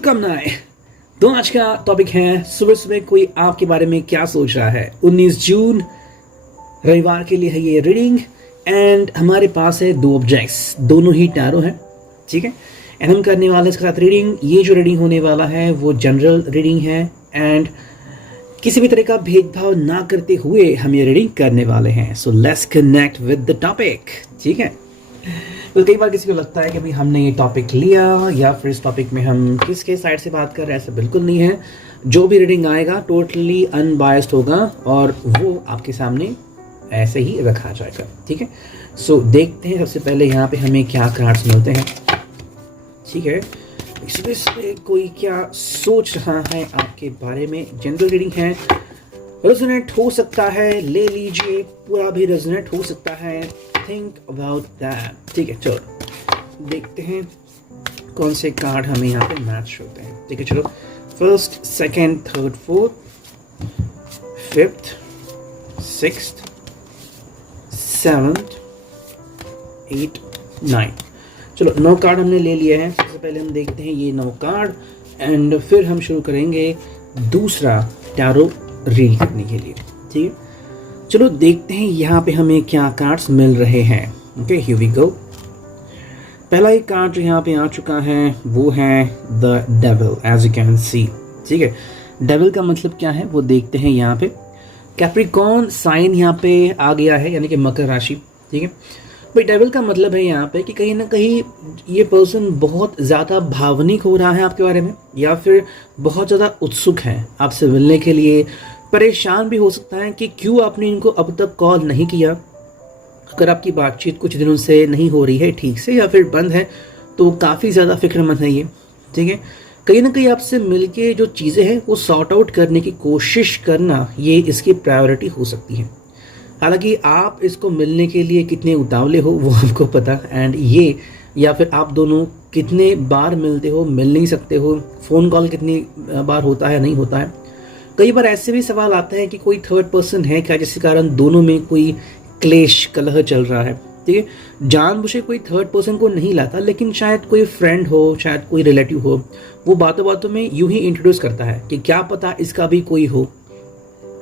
शुभकामनाएं। तो आज का टॉपिक है सुबह सुबह कोई आपके बारे में क्या सोच रहा है। 19 जून रविवार के लिए है ये रीडिंग एंड हमारे पास है दो ऑब्जेक्ट्स, दोनों ही टैरो हैं, ठीक है। एंड हम करने वाले इसके साथ रीडिंग, ये जो रीडिंग होने वाला है वो जनरल रीडिंग है एंड किसी भी तरह का भेदभाव ना करते हुए हम ये रीडिंग करने वाले हैं। So let's connect with the topic, ठीक है। तो कई बार किसी को लगता है कि भाई हमने ये टॉपिक लिया या फिर इस टॉपिक में हम किसके साइड से बात कर रहे हैं, ऐसा बिल्कुल नहीं है। जो भी रीडिंग आएगा टोटली अनबायस्ड होगा और वो आपके सामने ऐसे ही रखा जाएगा, ठीक है। सो देखते हैं सबसे पहले यहाँ पे हमें क्या कार्ड्स मिलते हैं, ठीक है। इसमें कोई क्या सोच रहा है आपके बारे में। जनरल रीडिंग है, रेजोनेट हो सकता है, ले लीजिए, पूरा भी रेजोनेट हो सकता है। थिंक अबाउट दैट, ठीक है। चलो देखते हैं कौन से कार्ड हमें यहाँ पे मैच होते हैं, ठीक है। चलो first, second, third, fourth, fifth, sixth, seventh, 8, 9। चलो 9 कार्ड हमने ले लिए हैं। सबसे पहले हम देखते हैं ये 9 कार्ड एंड फिर हम शुरू करेंगे दूसरा टैरो रीड करने के लिए, ठीक है। चलो देखते हैं यहाँ पे हमें क्या कार्ड्स मिल रहे हैं। Okay, here we go. पहला एक कार्ड जो यहाँ पे आ चुका है वो है the devil, as you can see, ठीक है। डेविल का मतलब क्या है वो देखते हैं यहाँ पे। कैप्रिकॉर्न साइन यहाँ पे आ गया है, यानी कि मकर राशि, ठीक है। भाई डेविल का मतलब है यहाँ पे कि कहीं ना कहीं ये पर्सन बहुत ज़्यादा भावनिक हो रहा है आपके बारे में, या फिर बहुत ज़्यादा उत्सुक है आपसे मिलने के लिए। परेशान भी हो सकता है कि क्यों आपने इनको अब तक कॉल नहीं किया। अगर आपकी बातचीत कुछ दिनों से नहीं हो रही है ठीक से या फिर बंद है तो काफ़ी ज़्यादा फिक्रमंद है ये, ठीक है। कहीं ना कहीं आपसे मिलके जो चीज़ें हैं वो सॉर्ट आउट करने की कोशिश करना, ये इसकी प्रायोरिटी हो सकती है। हालांकि आप इसको मिलने के लिए कितने उतावले हो वो आपको पता, एंड ये या फिर आप दोनों कितने बार मिलते हो, मिल नहीं सकते हो, फ़ोन कॉल कितनी बार होता है, नहीं होता है। कई बार ऐसे भी सवाल आते हैं कि कोई थर्ड पर्सन है क्या जिसके कारण दोनों में कोई क्लेश कलह चल रहा है, ठीक है। जानबूझे कोई थर्ड पर्सन को नहीं लाता, लेकिन शायद कोई फ्रेंड हो, शायद कोई रिलेटिव हो, वो बातों बातों में यूं ही इंट्रोड्यूस करता है कि क्या पता इसका भी कोई हो।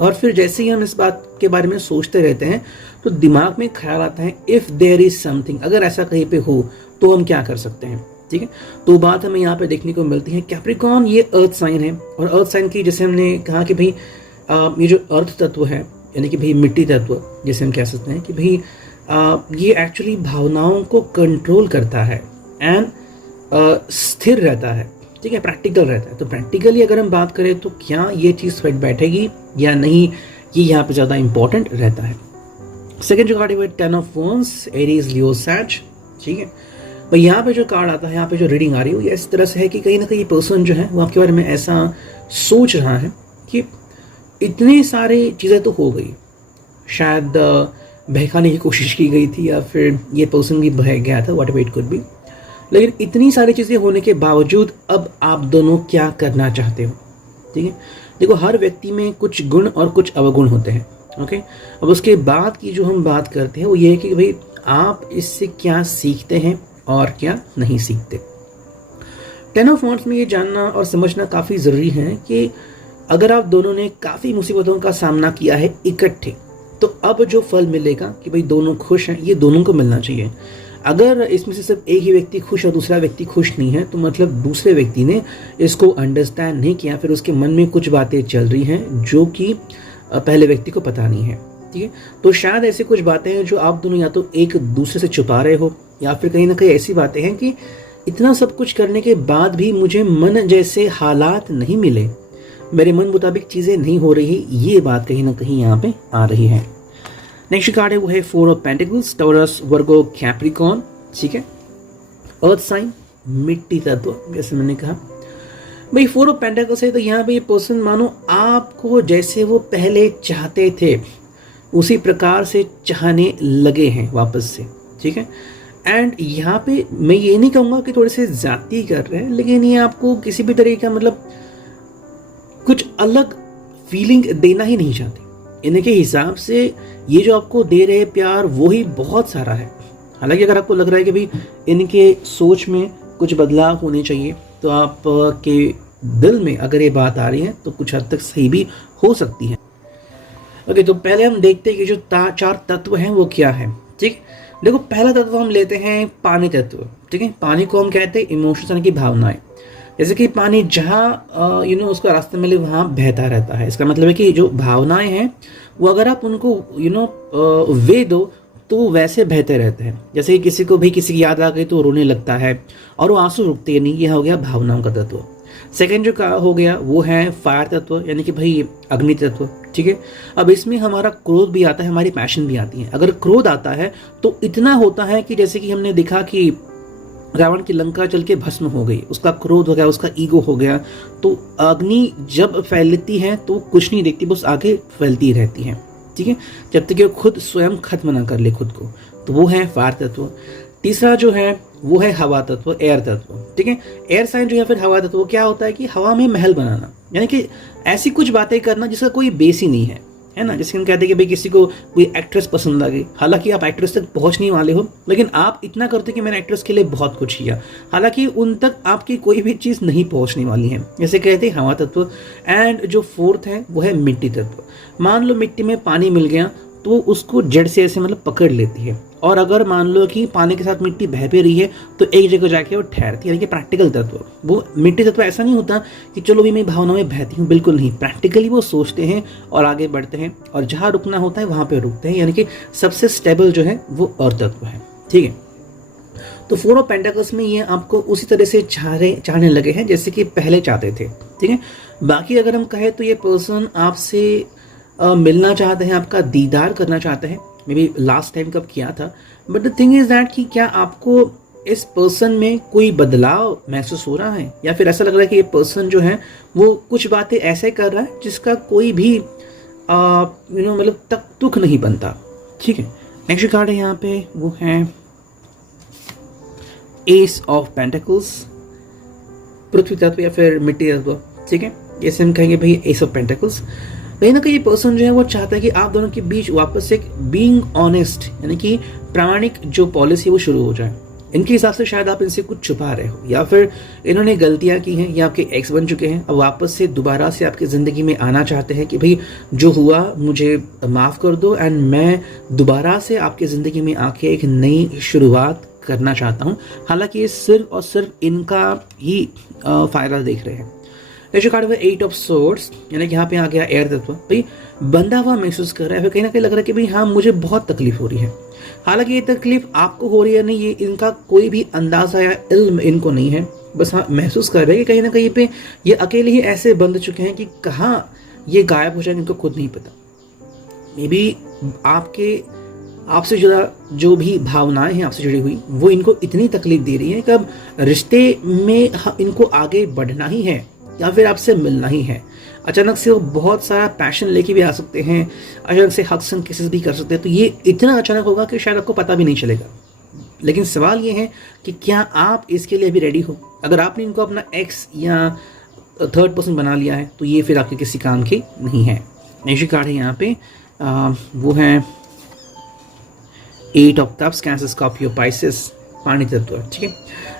और फिर जैसे ही हम इस बात के बारे में सोचते रहते हैं तो दिमाग में ख्याल आता है इफ़ देयर इज समथिंग, अगर ऐसा कहीं पे हो तो हम क्या कर सकते हैं, ठीक है। तो बात हमें यहाँ पे देखने को मिलती है। कैप्रिकॉर्न ये अर्थ साइन है और अर्थ साइन की जैसे हमने कहा कि भाई ये जो अर्थ तत्व है, यानी कि भाई मिट्टी तत्व जैसे हम कह सकते हैं कि भाई ये एक्चुअली भावनाओं को कंट्रोल करता है एंड स्थिर रहता है, ठीक है, प्रैक्टिकल रहता है। तो प्रैक्टिकली अगर हम बात करें तो क्या ये चीज़ फिट बैठेगी या नहीं, ये यहाँ पे ज़्यादा इंपॉर्टेंट रहता है। सेकेंड जो कार्ड है 10 ऑफ वॉन्ड्स, एरीज, लियो, सैज, ठीक है। भाई यहाँ पे जो कार्ड आता है, यहाँ पे जो रीडिंग आ रही है ये इस तरह से है कि कहीं ना कहीं पर्सन जो है वो आपके बारे में ऐसा सोच रहा है कि इतनी सारी चीज़ें तो हो गई, शायद बहकाने की कोशिश की गई थी या फिर ये पर्सन भी बहक गया था, व्हाटएवर इट कुड बी, लेकिन इतनी सारी चीज़ें होने के बावजूद अब आप दोनों क्या करना चाहते हो, ठीक है। देखो हर व्यक्ति में कुछ गुण और कुछ अवगुण होते हैं, ओके। अब उसके बाद की जो हम बात करते हैं वो ये है कि भाई आप इससे क्या सीखते हैं और क्या नहीं सीखते। 10 ऑफ वॉन्ड्स में ये जानना और समझना काफ़ी ज़रूरी है कि अगर आप दोनों ने काफ़ी मुसीबतों का सामना किया है इकट्ठे, तो अब जो फल मिलेगा कि भाई दोनों खुश हैं, ये दोनों को मिलना चाहिए। अगर इसमें से सिर्फ एक ही व्यक्ति खुश और दूसरा व्यक्ति खुश नहीं है तो मतलब दूसरे व्यक्ति ने इसको अंडरस्टैंड नहीं किया, फिर उसके मन में कुछ बातें चल रही हैं जो कि पहले व्यक्ति को पता नहीं है, ठीक है। तो शायद ऐसी कुछ बातें हैं जो आप दोनों या तो एक दूसरे से छुपा रहे हो, या फिर कहीं ना कहीं ऐसी बातें हैं कि इतना सब कुछ करने के बाद भी मुझे मन जैसे हालात नहीं मिले, मेरे मन मुताबिक चीज़ें नहीं हो रही, ये बात कहीं ना कहीं यहाँ पे आ रही है। नेक्स्ट कार्ड है वो है 4 of pentacles, taurus, Virgo, Capricorn, ठीक है। अर्थ साइन, मिट्टी तत्व, जैसे मैंने कहा भाई 4 ऑफ पेंटिकल्स है तो यहाँ पे ये पर्सन मानो आपको जैसे वो पहले चाहते थे उसी प्रकार से चाहने लगे हैं वापस से, ठीक है। एंड यहाँ पे मैं ये नहीं कहूँगा कि थोड़े से ज्यादती कर रहे हैं, लेकिन ये आपको किसी भी तरीके का मतलब कुछ अलग फीलिंग देना ही नहीं चाहते। इनके हिसाब से ये जो आपको दे रहे प्यार वो ही बहुत सारा है। हालांकि अगर आपको लग रहा है कि भाई इनके सोच में कुछ बदलाव होने चाहिए, तो आप के दिल में अगर ये बात आ रही है तो कुछ हद तक सही भी हो सकती है। ओके, तो पहले हम देखते हैं कि जो 4 तत्व हैं वो क्या है। ठीक, देखो पहला तत्व हम लेते हैं पानी तत्व। ठीक है, पानी को हम कहते हैं इमोशंस यानी कि भावनाएं। जैसे कि पानी जहाँ उसका रास्ते मिले वहाँ बहता रहता है। इसका मतलब है कि जो भावनाएं हैं वो अगर आप उनको वे दो तो वो वैसे बहते रहते हैं। जैसे कि किसी को भी किसी की याद आ गई तो वो रोने लगता है और वो आंसू रुकते नहीं। यह हो गया भावनाओं का तत्व। सेकेंड जो हो गया वो है फायर तत्व यानी कि भाई अग्नि तत्व। ठीक है, अब इसमें हमारा क्रोध भी आता है, हमारी पैशन भी आती है। अगर क्रोध आता है तो इतना होता है कि जैसे कि हमने देखा कि रावण की लंका चल के भस्म हो गई, उसका क्रोध हो गया, उसका ईगो हो गया। तो अग्नि जब फैलती है तो कुछ नहीं देखती, बस आगे फैलती रहती है। ठीक है, जब तक कि वो खुद स्वयं खत्म ना कर ले खुद को। तो वो है फायर तत्व। तीसरा जो है वो है हवा तत्व, एयर तत्व। ठीक है, एयर साइन जो है फिर हवा तत्व क्या होता है कि हवा में महल बनाना, यानी कि ऐसी कुछ बातें करना जिसका कोई बेस ही नहीं है ना। जैसे हम कहते हैं कि भाई किसी को कोई एक्ट्रेस पसंद आ गई, हालांकि आप एक्ट्रेस तक पहुंचने वाले हो, लेकिन आप इतना करते कि मैंने एक्ट्रेस के लिए बहुत कुछ किया, हालांकि उन तक आपकी कोई भी चीज़ नहीं पहुंचने वाली है। जैसे कहते हैं हवा तत्व। एंड जो फोर्थ है वो है मिट्टी तत्व। मान लो मिट्टी में पानी मिल गया तो उसको जड़ से ऐसे मतलब पकड़ लेती है, और अगर मान लो कि पानी के साथ मिट्टी बह भी रही है तो एक जगह जाके वो ठहरती है। यानी कि प्रैक्टिकल तत्व। वो मिट्टी तत्व ऐसा नहीं होता कि चलो भी मैं भावनाओं में बहती हूँ, बिल्कुल नहीं। प्रैक्टिकली वो सोचते हैं और आगे बढ़ते हैं, और जहाँ रुकना होता है वहाँ पे रुकते हैं। यानी कि सबसे स्टेबल जो है वो अर्थ तत्व है। ठीक है, तो 4 ऑफ पेंटाकल्स में ये आपको उसी तरह से चाहने लगे हैं जैसे कि पहले चाहते थे। ठीक है, बाकी अगर हम कहें तो ये पर्सन आपसे मिलना चाहते हैं, आपका दीदार करना चाहते हैं। मे बी लास्ट टाइम कब किया था, but the thing is that कि क्या आपको इस पर्सन में कोई बदलाव महसूस हो रहा है, या फिर ऐसा लग रहा है कि ये पर्सन जो है वो कुछ बातें ऐसे कर रहा है जिसका कोई भी मतलब तक तुक नहीं बनता। ठीक है, नेक्स्ट कार्ड है यहाँ पे वो है एस ऑफ पेंटिकल्स, पृथ्वी तत्व या फिर मिट्टी तत्व। ठीक है, जैसे हम कहेंगे भाई एस ऑफ पेंटिकल्स, कहीं ना कहीं ये पर्सन जो है वो चाहता है कि आप दोनों के बीच वापस एक बीइंग ऑनेस्ट यानी कि प्रामाणिक जो पॉलिसी वो शुरू हो जाए। इनके हिसाब से शायद आप इनसे कुछ छुपा रहे हो, या फिर इन्होंने गलतियां की हैं, या आपके एक्स बन चुके हैं, अब वापस से दोबारा से आपकी ज़िंदगी में आना चाहते हैं कि भाई जो हुआ मुझे माफ़ कर दो, एंड मैं दोबारा से आपकी ज़िंदगी में आके एक नई शुरुआत करना चाहता हूँ। हालांकि ये सिर्फ और सिर्फ इनका ही फ़ायदा देख रहे हैं। नेक्स्ट कार्ड है 8 ऑफ सोर्ड्स, यानी कि यहाँ पे आ गया एयर तत्व। भाई बंधा हुआ महसूस कर रहा है, फिर कहीं ना कहीं लग रहा है कि भाई हाँ मुझे बहुत तकलीफ हो रही है। हालांकि ये तकलीफ आपको हो रही है नहीं, ये इनका कोई भी अंदाजा या इल्म इनको नहीं है, बस हाँ महसूस कर रहे हैं कि कहीं ना कहीं पे ये अकेले ही ऐसे बंध चुके हैं कि कहाँ ये गायब हो जाएंगे इनको खुद नहीं पता। मे बी आपसे जुड़ा जो भी भावनाएं हैं आपसे जुड़ी हुई वो इनको इतनी तकलीफ दे रही है कि अब रिश्ते में इनको आगे बढ़ना ही है या फिर आपसे मिलना ही है। अचानक से वो बहुत सारा पैशन लेके भी आ सकते हैं, अचानक से हक्स एंड किसेस भी कर सकते हैं। तो ये इतना अचानक होगा कि शायद आपको पता भी नहीं चलेगा। लेकिन सवाल ये है कि क्या आप इसके लिए भी रेडी हो। अगर आपने इनको अपना एक्स या थर्ड पर्सन बना लिया है तो ये फिर आपके किसी काम की नहीं है। नेक्स्ट कार्ड है यहाँ पे वो है 8 of cups, cancer, Scorpio, Pisces, पानी तत्व। ठीक है,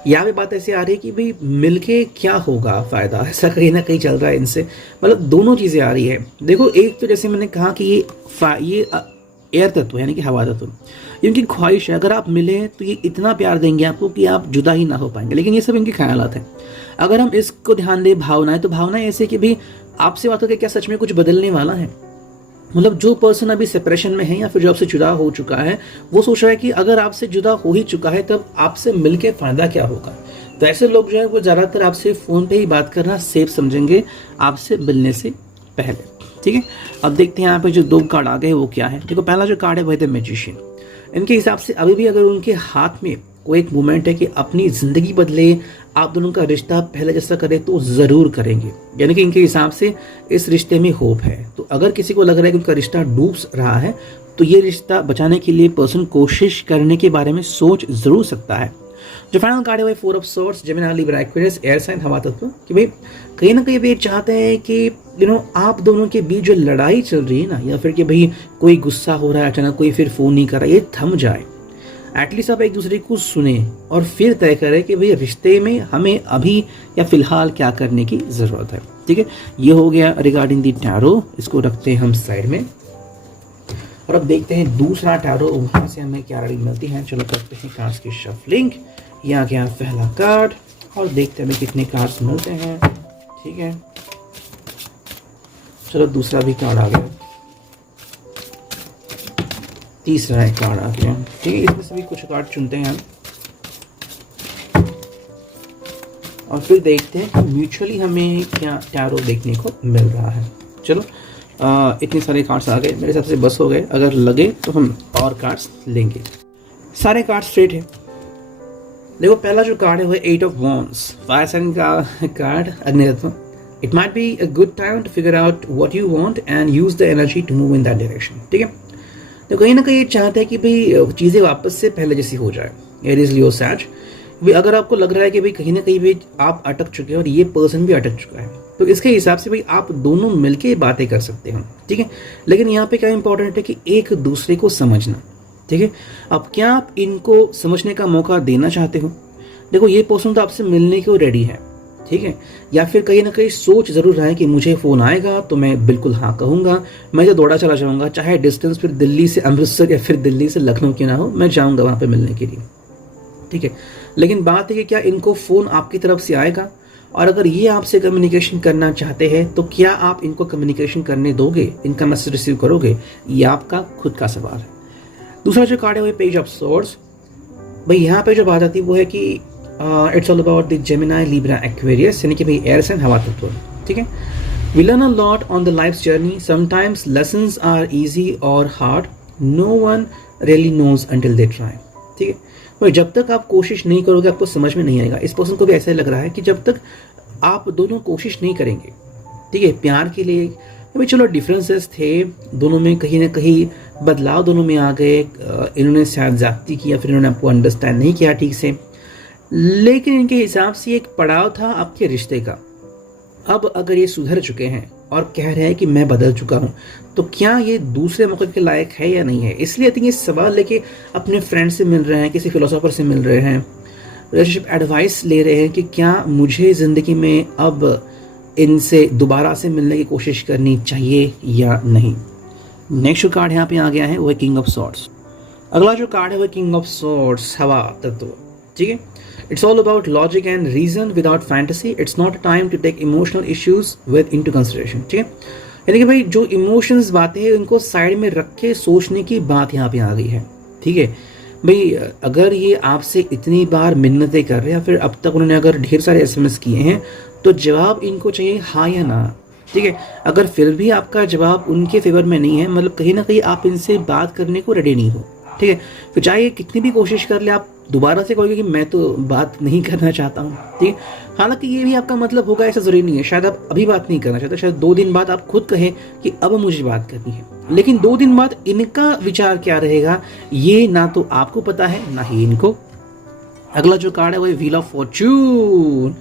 यहाँ पे बात ऐसे आ रही है कि भाई मिलके क्या होगा फ़ायदा, ऐसा कहीं ना कहीं चल रहा है इनसे। मतलब दोनों चीज़ें आ रही है। देखो एक तो जैसे मैंने कहा कि ये एयर तत्व यानी कि हवा तत्व, इनकी ख्वाहिश है अगर आप मिले तो ये इतना प्यार देंगे आपको कि आप जुदा ही ना हो पाएंगे। लेकिन ये सब इनके ख्यालात हैं। अगर हम इसको ध्यान दें भावनाएं, तो भावनाएं ऐसे कि भाई आपसे बात करके क्या सच में कुछ बदलने वाला है। मतलब जो पर्सन अभी सेपरेशन में है या फिर जो आपसे जुदा हो चुका है वो सोच रहा है कि अगर आपसे जुदा हो ही चुका है तब आपसे मिलके फायदा क्या होगा। तो ऐसे लोग जो है वो ज़्यादातर आपसे फ़ोन पे ही बात करना सेफ समझेंगे आपसे मिलने से पहले। ठीक है, अब देखते हैं यहाँ पे जो 2 कार्ड आ गए वो क्या है। देखो पहला जो कार्ड है वो है द मैजिशियन। इनके हिसाब से अभी भी अगर उनके हाथ में कोई एक मोमेंट है कि अपनी ज़िंदगी बदले, आप दोनों का रिश्ता पहले जैसा करे तो ज़रूर करेंगे। यानी कि इनके हिसाब से इस रिश्ते में होप है। तो अगर किसी को लग रहा है कि उनका रिश्ता डूब रहा है तो ये रिश्ता बचाने के लिए पर्सन कोशिश करने के बारे में सोच ज़रूर सकता है। जो फाइनल कार्ड है वो 4 of swords, Gemini, Libra, Aquarius, air sign, हवा तत्व। कि भाई कहीं ना कहीं वे चाहते हैं कि आप दोनों के बीच जो लड़ाई चल रही है ना, या फिर कि भाई कोई गुस्सा हो रहा है अचानक, कोई फिर फ़ोन नहीं कर रहा, ये थम जाए। एटलीस्ट आप एक दूसरे को सुने और फिर तय करें कि भाई रिश्ते में हमें अभी या फिलहाल क्या करने की ज़रूरत है। ठीक है, ये हो गया रिगार्डिंग दी टैरो। इसको रखते हैं हम साइड में और अब देखते हैं दूसरा टैरो, वहाँ से हमें क्या रीडिंग मिलती है। चलो करते हैं कार्ड्स की शफलिंग। ये आ गया पहला कार्ड और देखते हैं हमें कितने कार्ड्स मिलते हैं। ठीक है, चलो दूसरा भी कार्ड आ गया, तीसरा एक कार्ड आ गया। ठीक है, इसमें से भी कुछ कार्ड चुनते हैं हम और फिर देखते हैं कि म्यूचुअली हमें क्या टैरो देखने को मिल रहा है। चलो इतने सारे कार्ड्स आ गए, मेरे हिसाब से बस हो गए। अगर लगे तो हम और कार्ड्स लेंगे। सारे कार्ड्स स्ट्रेट है। देखो पहला जो कार्ड है वो 8 ऑफ वॉन्ड्स, फायर साइन का कार्ड, अग्नितत्व। It might be a good time to figure out what you want and use the energy to move in that direction. ठीक है, तो कहीं ना कहीं चाहते हैं कि भाई चीज़ें वापस से पहले जैसी हो जाए। एरीज लियो सैज, भाई अगर आपको लग रहा है कि भाई कहीं ना कहीं भी आप अटक चुके हैं और ये पर्सन भी अटक चुका है, तो इसके हिसाब से भाई आप दोनों मिलके बातें कर सकते हो। ठीक है, लेकिन यहाँ पे क्या इंपॉर्टेंट है कि एक दूसरे को समझना। ठीक है, अब क्या आप इनको समझने का मौका देना चाहते हो? देखो ये पर्सन तो आपसे मिलने को रेडी है। ठीक है, या फिर कहीं ना कहीं सोच जरूर रहा है कि मुझे फ़ोन आएगा तो मैं बिल्कुल हाँ कहूँगा, मैं जो दौड़ा चला जाऊँगा, चाहे डिस्टेंस फिर दिल्ली से अमृतसर या फिर दिल्ली से लखनऊ की ना हो, मैं जाऊँगा वहाँ पे मिलने के लिए। ठीक है, लेकिन बात है कि क्या इनको फ़ोन आपकी तरफ से आएगा, और अगर ये आपसे कम्युनिकेशन करना चाहते हैं तो क्या आप इनको कम्युनिकेशन करने दोगे, इनका मैसेज रिसीव करोगे, ये आपका खुद का सवाल है। दूसरा जो कार्ड है वो पेज ऑफ सोर्ड्स। भाई यहाँ पे जो बात आती है वो है कि it's all about the Gemini Libra Aquarius, यानी कि भाई एयर साइन, हवा तत्व। ठीक है, we learn a lot on the life journey, sometimes lessons are easy और hard, no one really knows until they try. ठीक है, तो जब तक आप कोशिश नहीं करोगे आपको समझ में नहीं आएगा। इस पर्सन को भी ऐसा ही लग रहा है कि जब तक आप दोनों कोशिश नहीं करेंगे, ठीक है, प्यार के लिए, भाई चलो डिफरेंसेस थे दोनों में, कहीं ना कहीं बदलाव दोनों में आ गए, इन्होंने शायद ज्यादती की या फिर इन्होंने आपको अंडरस्टैंड नहीं किया ठीक से, लेकिन इनके हिसाब से एक पड़ाव था आपके रिश्ते का। अब अगर ये सुधर चुके हैं और कह रहे हैं कि मैं बदल चुका हूँ, तो क्या ये दूसरे मौके के लायक है या नहीं है? इसलिए आई थिंक ये सवाल लेके अपने फ्रेंड से मिल रहे हैं, किसी फिलोसोफर से मिल रहे हैं, रिलेशनशिप एडवाइस ले रहे हैं कि क्या मुझे ज़िंदगी में अब इनसे दोबारा से मिलने की कोशिश करनी चाहिए या नहीं। नेक्स्ट जो कार्ड यहाँ पे आ गया है वो है किंग ऑफ सॉर्ड्स। अगला जो कार्ड है वो किंग ऑफ सॉर्ड्स, हवा तत्व। ठीक है, it's all about logic and reason without fantasy, it's not a time to take emotional issues with into consideration. ठीक है, यानी कि भाई जो इमोशंस बातें हैं उनको साइड में रख के सोचने की बात यहाँ पे आ गई है। ठीक है भाई, अगर ये आपसे इतनी बार मिन्नतें कर रहे हैं या फिर अब तक उन्होंने अगर ढेर सारे एसएमएस किए हैं, तो जवाब इनको चाहिए हाँ या ना। ठीक है, अगर फिर भी आपका जवाब उनके फेवर में नहीं है, मतलब कहीं ना कहीं आप इनसे बात करने को रेडी नहीं हो। ठीक है, फिर चाहे कितनी भी कोशिश कर ले, आप दोबारा से कहोगे कि मैं तो बात नहीं करना चाहता हूँ। ठीक है, हालांकि ये भी आपका मतलब होगा, ऐसा जरूरी नहीं है। शायद आप अभी बात नहीं करना चाहते, शायद 2 दिन बाद आप खुद कहें कि अब मुझे बात करनी है, लेकिन 2 दिन बाद इनका विचार क्या रहेगा ये ना तो आपको पता है ना ही इनको। अगला जो कार्ड है वो व्हील ऑफ फॉर्चून,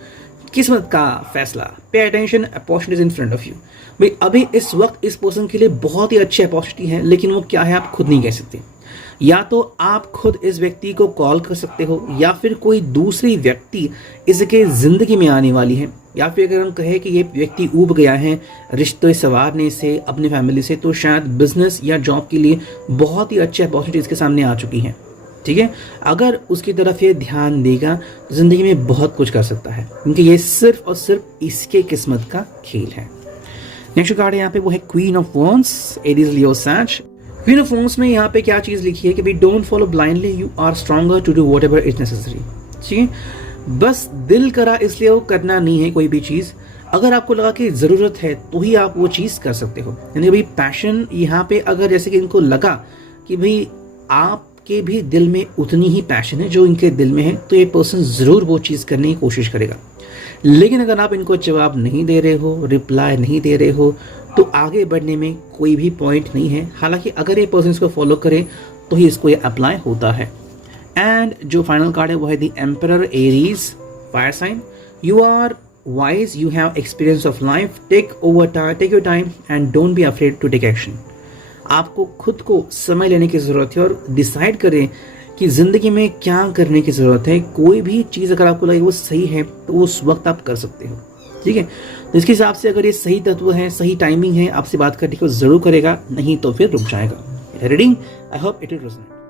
किस्मत का फैसला। Pay attention, opportunities in front of you. भाई अभी इस वक्त इस पर्सन के लिए बहुत ही अच्छी अपॉर्चुनिटी है, लेकिन वो क्या है आप खुद नहीं कह सकते। या तो आप खुद इस व्यक्ति को कॉल कर सकते हो, या फिर कोई दूसरी व्यक्ति इसके जिंदगी में आने वाली है, या फिर अगर हम कहें कि ये व्यक्ति ऊब गया है रिश्ते संवारने से अपनी फैमिली से, तो शायद बिजनेस या जॉब के लिए बहुत ही अच्छी अपॉर्चुनिटी इसके सामने आ चुकी है। ठीक है, अगर उसकी तरफ ये ध्यान देगा तो जिंदगी में बहुत कुछ कर सकता है, क्योंकि ये सिर्फ और सिर्फ इसके किस्मत का खेल है। नेक्स्ट कार्ड है यहाँ पे वो है queen of wands, Aries Leo सैज। क्वीन ऑफ वॉन्ड्स में यहाँ पे क्या चीज लिखी है कि भाई don't follow blindly, you are stronger to do whatever is necessary. ठीक है, बस दिल करा इसलिए वो करना नहीं है कोई भी चीज। अगर आपको लगा कि जरूरत है तो ही आप वो चीज कर सकते हो। यानी भाई पैशन यहाँ पे, अगर जैसे कि इनको लगा कि भाई आपके भी दिल में उतनी ही पैशन है जो इनके दिल में है, तो ये पर्सन जरूर वो चीज करने की कोशिश करेगा। लेकिन अगर आप इनको जवाब नहीं दे रहे हो, रिप्लाई नहीं दे रहे हो, तो आगे बढ़ने में कोई भी पॉइंट नहीं है। हालांकि अगर ये पर्सन इसको फॉलो करे तो ही इसको ये अप्लाई होता है। एंड जो फाइनल कार्ड है वो है the emperor, Aries, fire sign. You are wise, you have experience of life, take your time and don't be afraid to take action. आपको खुद को समय लेने की जरूरत है और डिसाइड करें कि ज़िंदगी में क्या करने की ज़रूरत है। कोई भी चीज़ अगर आपको लगे वो सही है तो उस वक्त आप कर सकते हो, ठीक है। तो इसके हिसाब से अगर ये सही तत्व है, सही टाइमिंग है आपसे बात करने को ज़रूर करेगा, नहीं तो फिर रुक जाएगा। Reading I hope it will resonate.